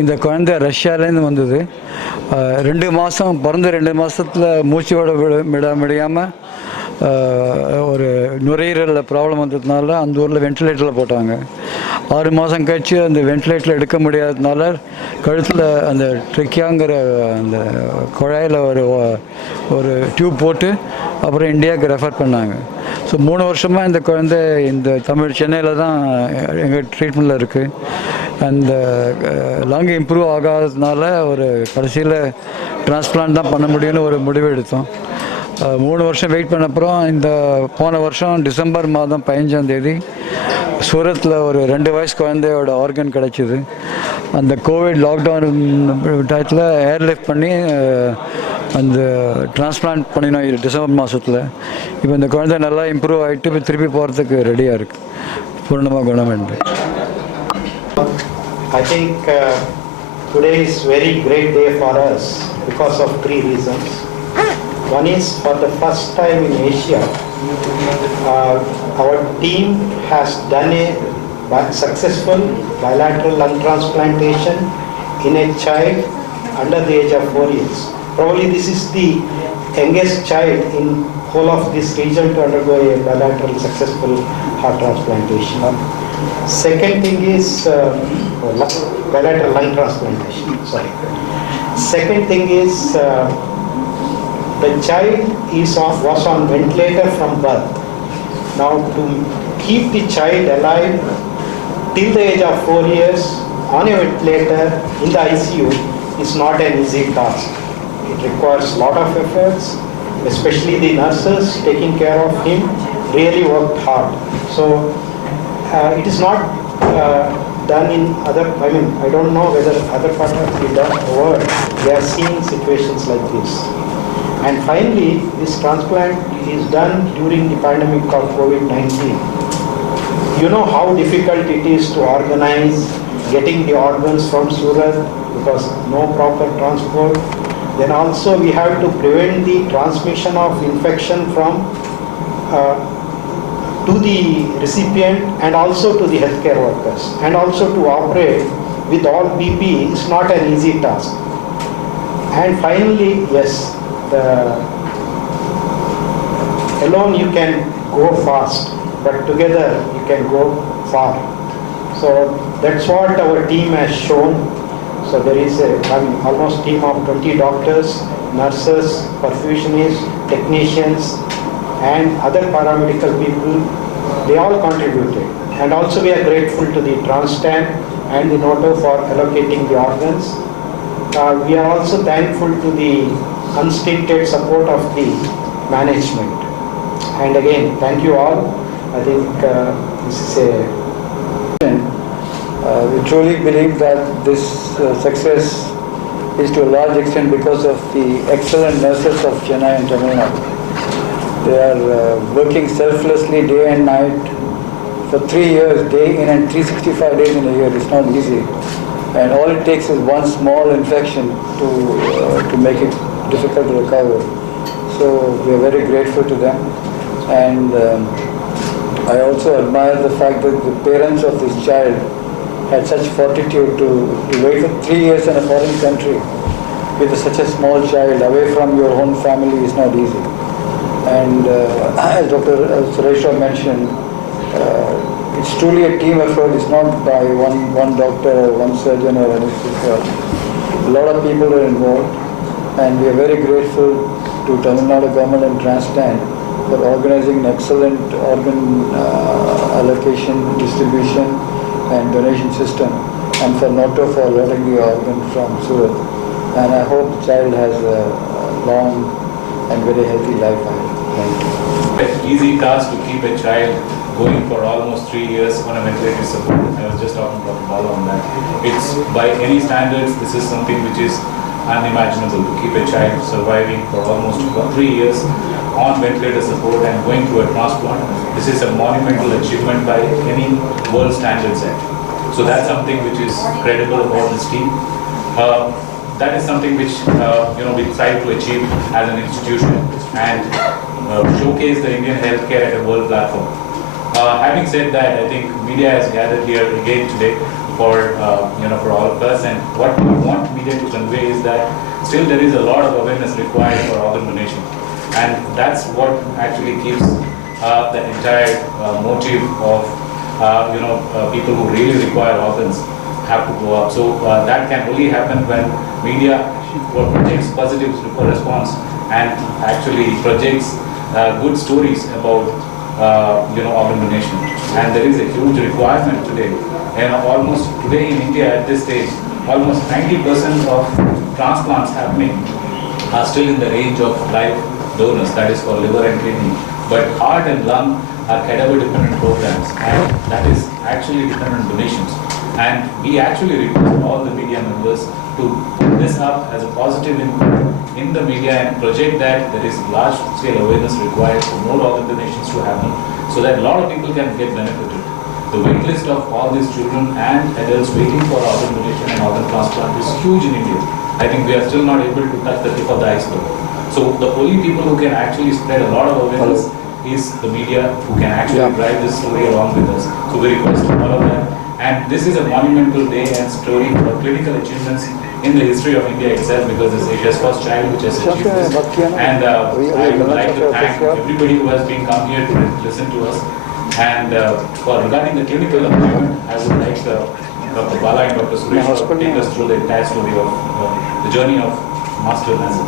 இந்த குழந்தை ரஷ்யாவிலேருந்து வந்தது. 2 மாதம் பிறந்து 2 மாதத்தில் மூச்சு விட முடியாமல் ஒரு நுரையீரலில் ப்ராப்ளம் வந்ததுனால அந்த ஊரில் வென்டிலேட்டரில் போட்டாங்க. 6 மாதம் கழிச்சு அந்த வென்டிலேட்டரில் எடுக்க முடியாததுனால கழுத்தில் அந்த ட்ரிக்கியாங்கிற அந்த குழாயில் ஒரு டியூப் போட்டு அப்புறம் இந்தியாவுக்கு ரெஃபர் பண்ணாங்க. ஸோ 3 வருஷமாக இந்த குழந்தை இந்த சென்னையில் தான் எங்கள் ட்ரீட்மெண்ட்டில் இருக்குது. அந்த லங் இம்ப்ரூவ் ஆகாததுனால ஒரு கடைசியில் டிரான்ஸ்பிளான்ட் தான் பண்ண முடியும்னு ஒரு முடிவு எடுத்தோம். 3 வருஷம் வெயிட் பண்ண அப்புறம் இந்த போன வருஷம் டிசம்பர் மாதம் 15ஆம் தேதி சூரத்தில் ஒரு 2 வயசு குழந்தையோட ஆர்கன் கிடச்சிது. அந்த கோவிட் லாக்டவுன் டயத்தில் ஏர்லிஃப்ட் பண்ணி அந்த டிரான்ஸ்பிளான்ட் பண்ணினோம் டிசம்பர் மாதத்தில். இப்போ இந்த குழந்தை நல்லா இம்ப்ரூவ் ஆகிட்டு இப்போ திருப்பி போகிறதுக்கு ரெடியாக இருக்குது, பூர்ணமாக குணமடைந்து. I think today is very great day for us because of 3 reasons. One is, for the first time in Asia, our team has done a successful bilateral lung transplantation in a child under the age of 4 years. Probably this is the youngest child in whole of this region to undergo a bilateral successful heart transplantation. Second thing is bilateral lung transplantation. Sorry. Second thing is the child was on ventilator from birth. Now to keep the child alive till the age of 4 years on a ventilator in the ICU is not an easy task. It requires a lot of efforts, especially the nurses taking care of him really worked hard. So it is not done in other, I don't know whether other parts of the world they are seeing situations like this. And finally, this transplant is done during the pandemic of COVID-19. You know how difficult it is to organize getting the organs from Surat because no proper transport. Then also we have to prevent the transmission of infection from to the recipient and also to the healthcare workers, and also to operate with all PPE is not an easy task. And finally, yes, alone you can go fast, but together you can go far. So that's what our team has shown. So there is almost team of 20 doctors, nurses, perfusionists, technicians, and other paramedical people. They all contributed. And also we are grateful to the Transstan and the Noto for allocating the organs. We are also thankful to the unstinted support of the management. And again, thank you all. I think this is we truly believe that this success is to a large extent because of the excellent nurses of Chennai and Tamil Nadu. They are working selflessly day and night for 3 years, day in and 365 days in a year. It's not easy. And all it takes is one small infection to make it difficult to recover. So we are very grateful to them. And I also admire the fact that the parents of this child had such fortitude to wait for 3 years in a foreign country with such a small child away from your own family is not easy. And as Dr. Suresh mentioned, it's truly a team effort. It's not by one doctor or one surgeon or anything. A lot of people are involved, and we are very grateful to Tamil Nadu government and Transstan for organizing an excellent organ allocation, distribution and donation system, and for Noto for letting the organ from Surat. And I hope the child has a long and very healthy life ahead. Thank you. It's an easy task to keep a child going for almost 3 years on a ventilator support. I was just talking to Dr. Bala on that. It's, by any standards, this is something which is unimaginable, to keep a child surviving for almost 3 years on ventilator support and going through a transplant. This is a monumental achievement by any world standard set. So that's something which is credible about this team. That is something which we try to achieve as an institution and showcase the Indian healthcare at a world platform. Having said that, I think media has gathered here again today for all of us. And what we want media to convey is that still there is a lot of awareness required for organ donation, and that's what actually keeps the entire motive of people who really require organs have to go up. So that can only happen when media projects positive response and actually projects good stories about organ donation. And there is a huge requirement today. Almost today in India at this stage, almost 90% of transplants happening are still in the range of live donors, that is for liver and kidney. But heart and lung are cadaver dependent programs, and that is actually dependent on donations. And we actually request all the media members to put this up as a positive in the media and project that there is large scale awareness required for more organ donations to happen, so that a lot of people can get benefited. The wait list of all these children and adults waiting for organ donation and organ transplant is huge in India. I think we are still not able to touch the tip of the iceberg. So the only people who can actually spread a lot of awareness is the media, who can actually drive this story along with us. So we request all of that. And this is a monumental day and story for clinical achievements in the history of India itself, because it's Asia's first child which has achieved this. And I would like to thank everybody who has been come here to listen to us. And regarding the clinical appointment, I would like Dr. Bala and Dr. Suresh to take us through the entire story of the journey of Master Nazim.